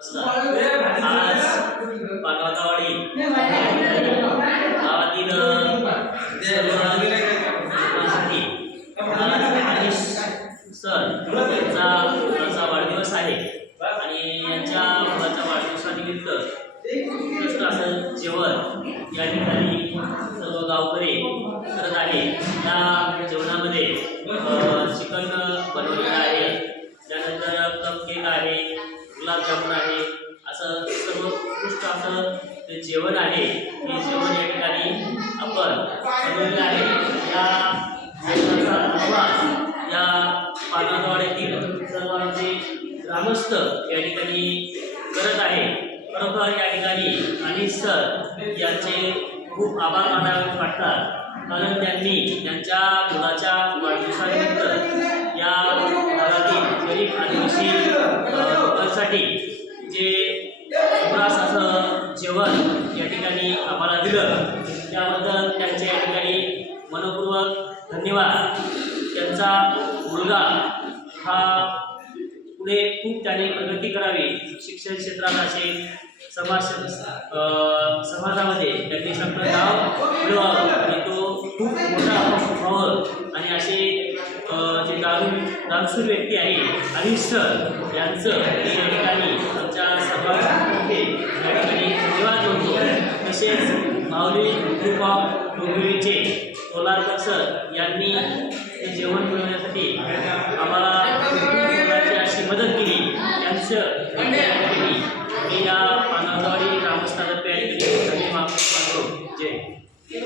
आज पानवतावाडी गावातील सर यांचा मुलाचा वाढदिवस आहे आणि यांच्या मुलाच्या वाढदिवसानिमित्त उत्कृष्ट असं जेवण या ठिकाणी सर्व गावकरी करत आहे। या जेवणामध्ये चिकन बनवलेलं आहे, त्यानंतर कप केक आहे, गुलाबजामुन आहे, असं सर्व उत्कृष्ट असं ते जेवण आहे। हे जेवण या ठिकाणी आपण बनवलेलं आहे। या जेवणाचा आवाज या पानवतावाडीतील सर्वांचे ग्रामस्थ या ठिकाणी करत आहे। खरोखर या ठिकाणी अनिश सर यांचे खूप आभार मानावे वाटतात, कारण त्यांनी त्यांच्या मुलाच्या वाढदिवसानिमित्त या भागातील गरीब आदिवासी लोकांसाठी जे खास असं जेवण या ठिकाणी आम्हाला दिलं, त्याबद्दल त्यांचे या ठिकाणी मनपूर्वक धन्यवाद। त्यांचा मुलगा हा पुढे खूप त्याने प्रगती करावी, शिक्षण क्षेत्रात असेल, समाजामध्ये त्यांनी आपलं नाव मिळवावं आणि तो खूप मोठा व्हावं आणि असे जे दानशूर व्यक्ती आहे अनिश सर यांचं या ठिकाणी आमच्या समाजामध्ये या ठिकाणी धन्यवाद म्हणतो। तसेच माऊली ग्रुप ऑफ डोंबिवलीचे तोलारकर सर यांनी हे जेवण मिळवण्यासाठी आम्हाला अशी मदत केली। त्यांचं मी या पानवतावाडी ग्रामस्थातर्फे धन्यवाद मानतो। जय